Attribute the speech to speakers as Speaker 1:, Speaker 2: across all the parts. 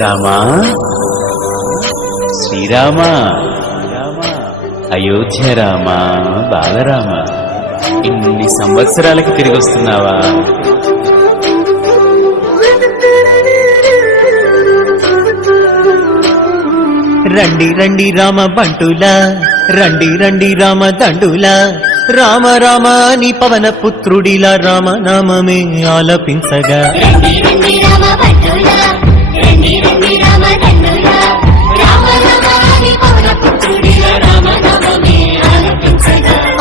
Speaker 1: రామా? శ్రీరామ? అయోధ్య రామ? బాలరామ? ఇన్ని సంవత్సరాలకి తిరిగి వస్తున్నావా?
Speaker 2: రండి రండి రామ బంటులా. రండి రండి రామ దండులా. రామ రామ అని పవన పుత్రుడిలా రామ నామమే ఆలపించగా.
Speaker 3: రండి రండి రామ భట్టులా రండి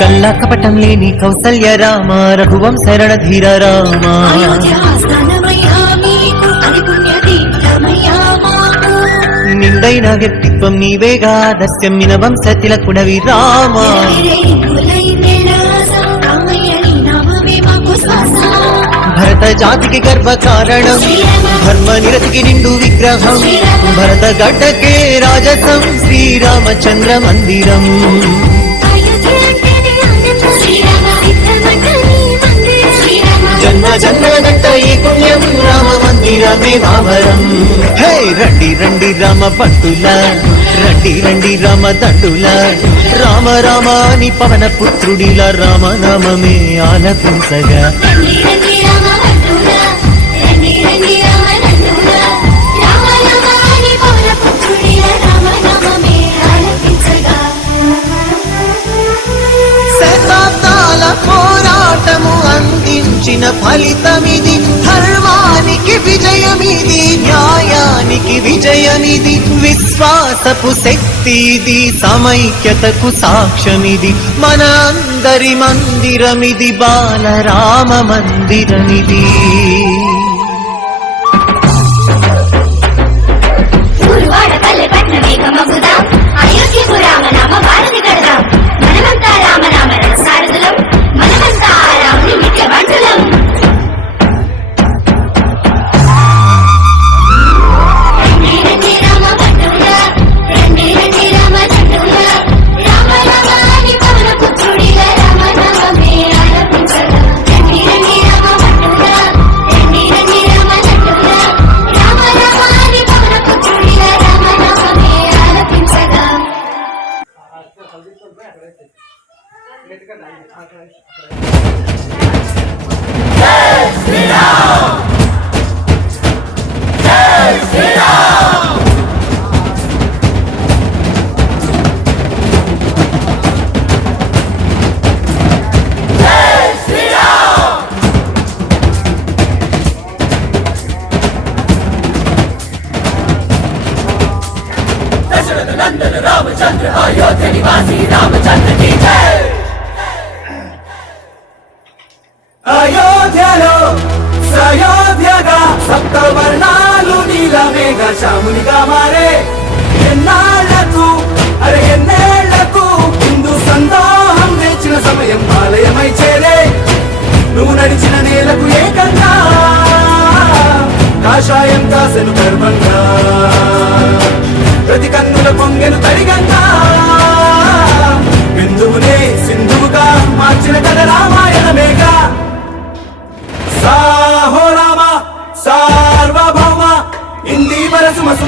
Speaker 2: కల్లా కపటం లేని కౌసల్య రామ రఘువంశ ధీర రామ. నిండైన వ్యక్తిత్వం నీవేగా దస్యమ్మిన వంశ తిలకుడవి రామ. భరత జాతికి గర్భ కారణం ధర్మ నిరతికి నిండు విగ్రహం భరత గడ్డకే రాజసం శ్రీరామచంద్ర మందిరం. జన్మ జన్మలంట ఈ పుణ్యం. రామ మందిరమే భావరం హే రండి రండి రామ భట్టుల రండి రండి రామ దండుల. రామ రామ అని పవన పుత్రుడిలా రామ నామమే ఆలపించగా అందించిన ఫలితమిది. ధర్మానికి విజయమిది న్యాయానికి విజయమిది విశ్వాసపు శక్తి ఇది సమైక్యతకు సాక్ష్యమిది మన అందరి మందిరమిది బాలరామ మందిరమిది.
Speaker 3: అయోధ్యకు రామనామ భారతి కడదాం. మనమంతా రామనామ
Speaker 4: మారే ఎన్నాళ్ళకు అరే ఎన్నేళ్ళకు హిందూ సమయం ఆలయమై చేరే. నువ్వు నడిచిన నేలకు ఏకంగా కాషాయం కాసెను గర్వంగా. ప్రతి కన్నుల పొంగెను తడిగంగా. బిందువునే సింధువుగా మార్చిన కథ రామాయణమేగా. సాహో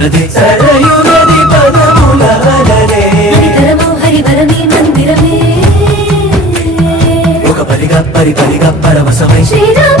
Speaker 4: మనదే సరయు నది పదముల
Speaker 5: అలరే హరివరమే మందిరమే.
Speaker 4: ఒక పరిగా పరి పరిగా పరవశమై.
Speaker 5: శ్రీరామ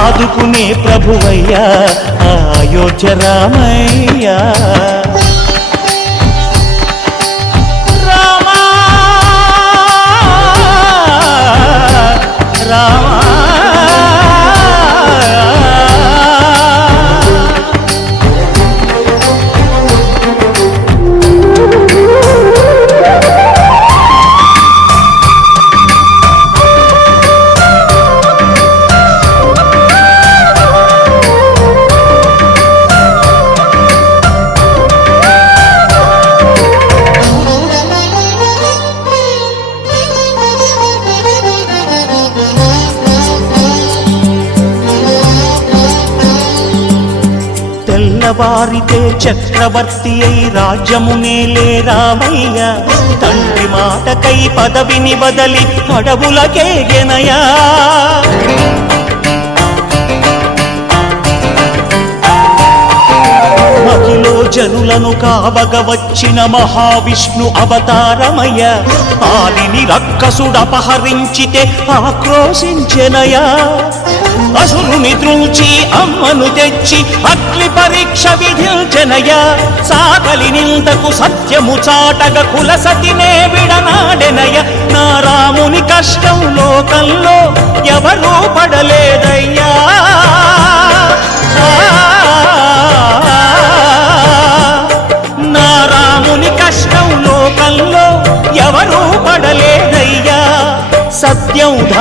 Speaker 1: ఆదుకునే ప్రభువయ్యా ఆయోధ్య రామయ్యా. రామ రామ. సార్వభౌమ చక్రవర్తి అయి రాజ్యమునేలే రామయ్య. తండ్రి మాటకై పదవిని బదలి అడవులకే గెనయా జనులను కావగ వచ్చిన మహావిష్ణు అవతారమయ ఆలిని రక్కసుడపహరించితే ఆక్రోశించెనయా అసురుని త్రుంచి అమ్మను తెచ్చి అగ్ని పరీక్ష విధించెనయ సాగలి నిందకు సత్యము చాటగ కులసతినే విడనాడెనయ నా రాముని కష్టం లోకంలో ఎవరూ పడలేదయ్యా.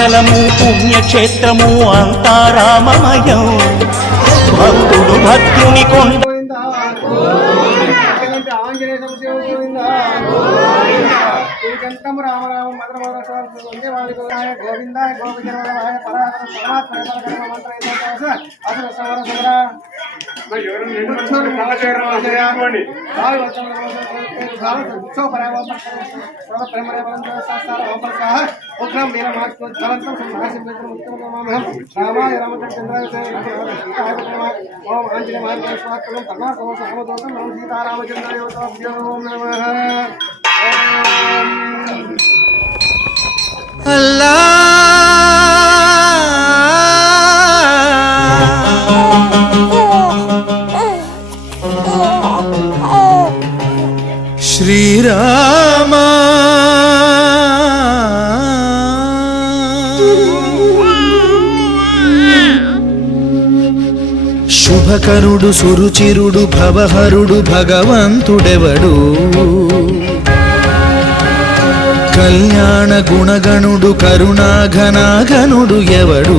Speaker 1: అచలము పుణ్యక్షేత్రము అంతా రామమయం భక్తుడు భక్తుని కొండ
Speaker 6: గోవింద? ఆంజనేయ వందే గోవిందాయ పరమాత్మ మంత్ర అసలు సమర ఉగ్రం వీరమాత్మలంతం రామాయ రామచంద్రాయ ఓం ఆంజనేయ మార్గ స్వాత్మలం పన్నాసం సామదోతం సీతారామచంద్రాయ ఓం నమః
Speaker 7: శుభకరుడు సురుచిరుడు భవహరుడు భగవంతుడెవడు? కళ్యాణ గుణగణుడు కరుణాఘనాఘనుడు ఎవడు?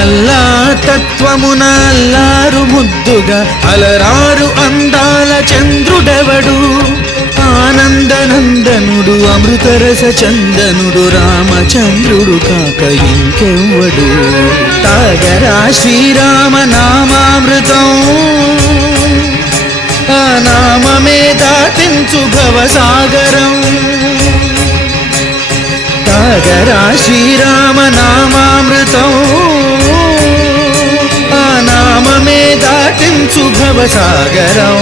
Speaker 7: అల్లా తత్వమున అల్లారు ముద్దుగా అలరారు అందాల చంద్రుడెవడు? ఆనందనందనుడు అమృతరస చందనుడు రామచంద్రుడు కాక ఇంకెవ్వడు. తాగరా శ్రీరామ నామామృతం ఆ నామమే దాటించు భవసాగరం. తాగరా శ్రీరామ నామామృతం ఆ నామమే దాటించు భవసాగరం.